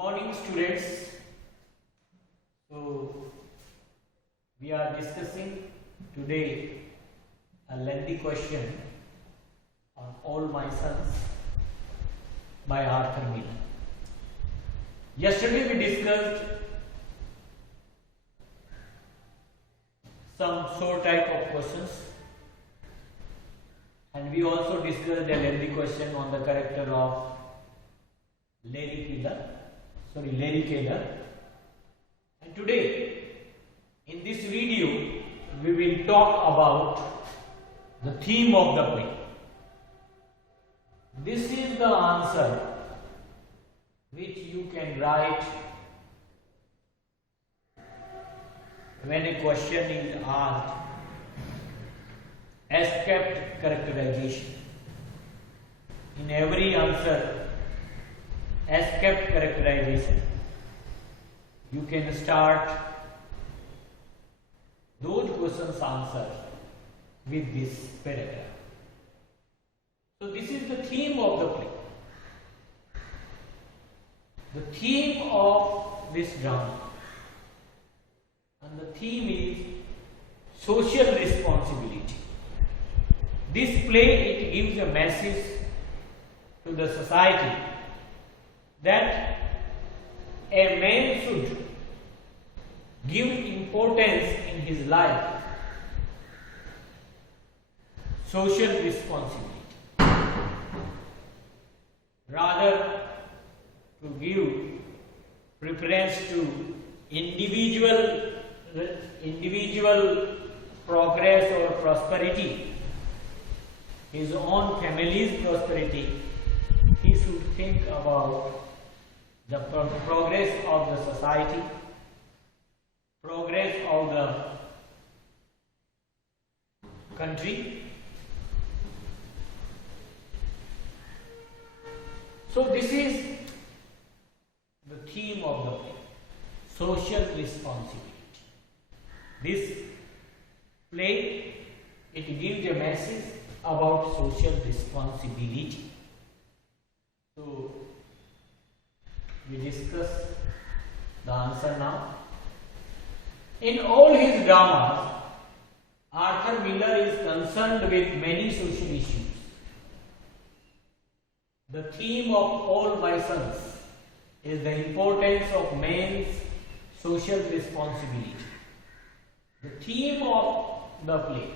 morning, students. We are discussing today a lengthy question on All My Sons by Arthur Miller. Yesterday we discussed some short type of questions, and we also discussed a lengthy question on the character of Larry Keller. And today, in this video, we will talk about the theme of the play. This is the answer which you can write when a question is asked as kept characterization. In every answer, as kept characterization, you can start those questions answered with this paragraph. So this is the theme of the play. The theme of this drama, and the theme is social responsibility. This play, it gives a message to the society that a man should give importance in his life, social responsibility, rather to give preference to individual progress or prosperity, his own family's prosperity. He should think about the progress of the society, progress of the country. So this is the theme of the play, social responsibility. This play, it gives a message about social responsibility. So we discuss the answer now. In all his dramas, Arthur Miller is concerned with many social issues. The theme of All My Sons is the importance of man's social responsibility. The theme of the play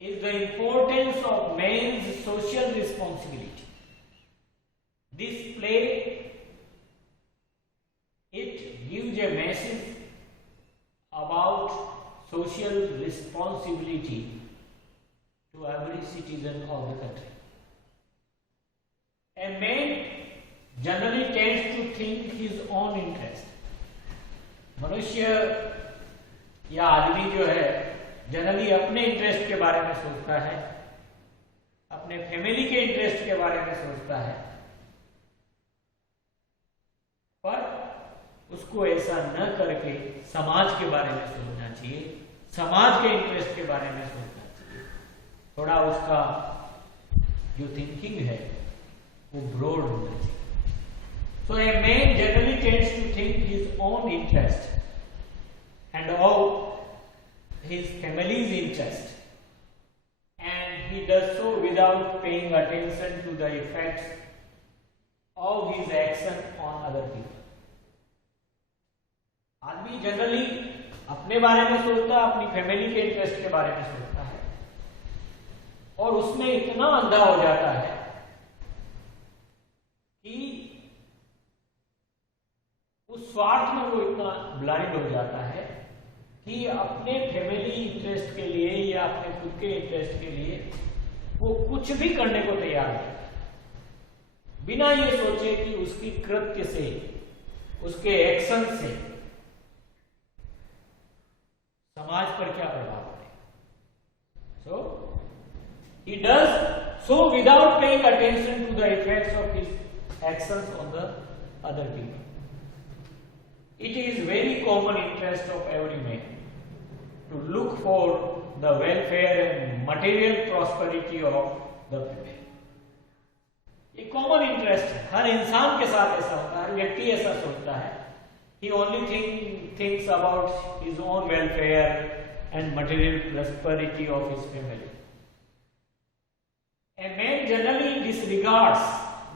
is the importance of man's social responsibility. This play, it gives a message about social responsibility to every citizen of the country. A man generally tends to think his own interest. मनुष्य या आदमी जो है generally अपने interest के बारे में सोचता है, अपने फैमिली के इंटरेस्ट के बारे में सोचता है, पर उसको ऐसा न करके समाज के बारे में सोचना चाहिए, समाज के इंटरेस्ट के बारे में सोचना चाहिए. थोड़ा उसका जो थिंकिंग है वो ब्रॉड होना चाहिए. So a man generally tends to think his own interest and all his family's interest, and he does so without paying attention to the effects of his action on other people. आदमी generally अपने बारे में सोचता है, अपनी family के interest के बारे में सोचता है, और उसमें इतना अंधा हो जाता है कि उस स्वार्थ में वो इतना ब्लाइंड हो जाता है कि अपने फैमिली इंटरेस्ट के लिए या अपने खुद के इंटरेस्ट के लिए वो कुछ भी करने को तैयार है, बिना ये सोचे कि उसकी कृत्य से, उसके एक्शन से समाज पर क्या प्रभाव पड़ेगा. So he does so without paying attention to the effects of his actions on the other people. It is very common interest of every man to look for the welfare and material prosperity of the family. एक एक common interest है, हर इंसान के साथ ऐसा होता है, हर व्यक्ति ऐसा सोचता है. He only thinks about his own welfare and material prosperity of his family. A man generally disregards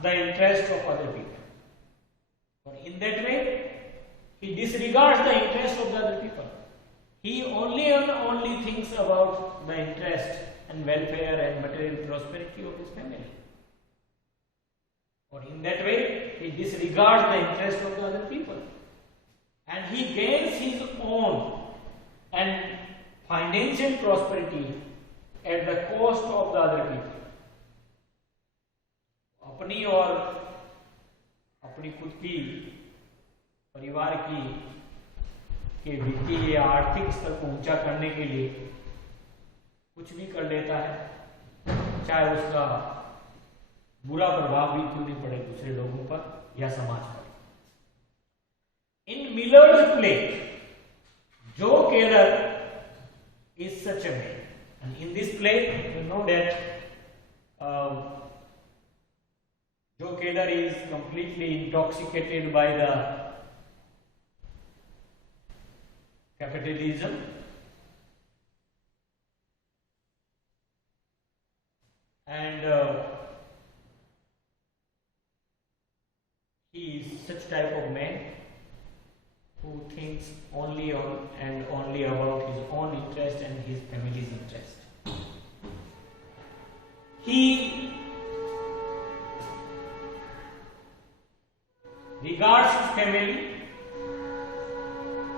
the interest of other people. Or in that way, he disregards the interest of the other people. He only thinks about the interest and welfare and material prosperity of his family. Or in that way, he disregards the interest of the other people. And he gains his own and financial prosperity at the cost of the other people. अपनी और अपनी खुद की, परिवार की के वित्तीय या आर्थिक स्तर को ऊंचा करने के लिए कुछ भी कर लेता है, चाहे उसका बुरा प्रभाव भी क्यों नहीं पड़े दूसरे लोगों पर या समाज पर. In Miller's play, Joe Keller is such a man. And in this play, you know that Joe Keller is completely intoxicated by the capitalism. And he is such type of man who thinks only on and only about his own interest and his family's interest. He regards his family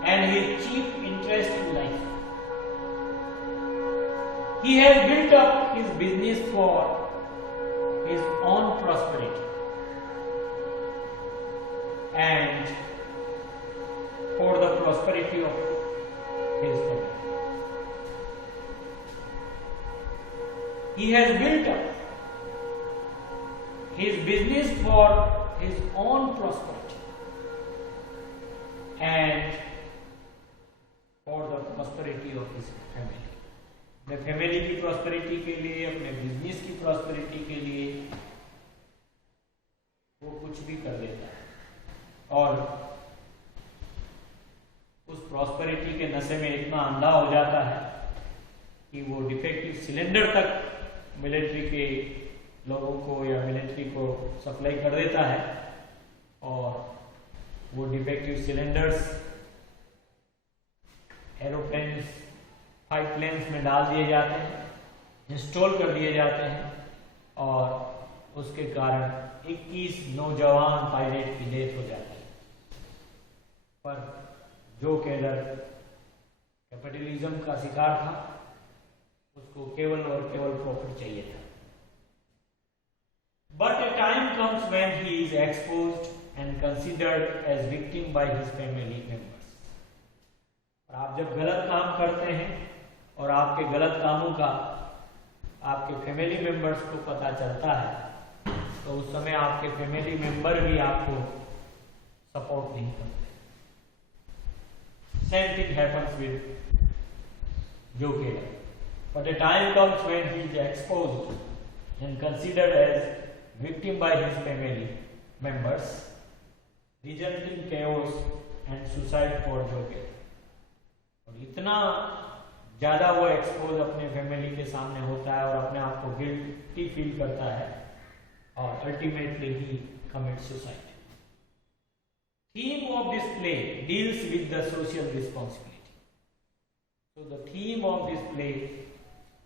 and his chief interest in life. He has built up his business for his own prosperity and for the prosperity of his family. He has built up his business for his own prosperity and for the prosperity of his family. अपने family की prosperity के लिए, अपने business की prosperity के लिए वो कुछ भी कर देता है और उस प्रॉस्पेरिटी के नशे में इतना अंधा हो जाता है कि वो डिफेक्टिव सिलेंडर तक मिलिट्री के लोगों को या मिलिट्री को सप्लाई कर देता है और वो defective cylinders aeroplanes, fight planes में डाल दिए जाते हैं, इंस्टॉल कर दिए जाते हैं और उसके कारण 21 नौजवान पायलट की डेथ हो जाती है. पर जो केलर कैपिटलिज्म का शिकार था, उसको केवल और केवल प्रॉफिट चाहिए था. But a time comes when he is exposed and considered as victim by his family members. और आप जब गलत काम करते हैं और आपके गलत कामों का आपके फैमिली मेंबर्स को पता चलता है तो उस समय आपके फैमिली मेंबर भी आपको सपोर्ट नहीं करते. Same thing happens with Joe Keller. But a time comes when he is exposed and considered as victim by his family members, resulting chaos and suicide for Joe Keller. और इतना ज़्यादा वो expose अपने family के सामने होता है और अपने आप को गिल्टी फील करता है और ultimately he commits suicide. Theme of this play deals with the social responsibility. So the theme of this play,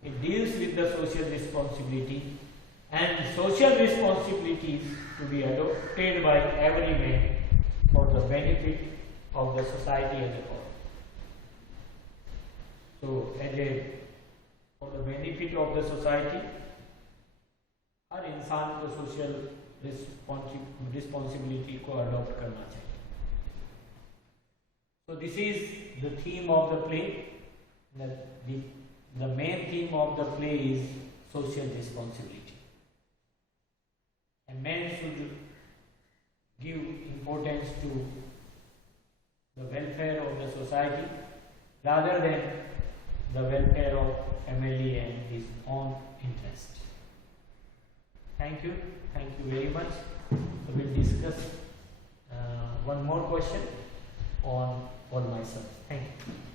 it deals with the social responsibility and social responsibilities to be adopted by every man for the benefit of the society as a whole. So for the benefit of the society, हर इंसान को social responsibility को adopt करना चाहिए. So this is the theme of the play. The main theme of the play is social responsibility. A man should give importance to the welfare of the society rather than the welfare of family and his own interest. Thank you very much. So we'll discuss one more question on myself. Thank you.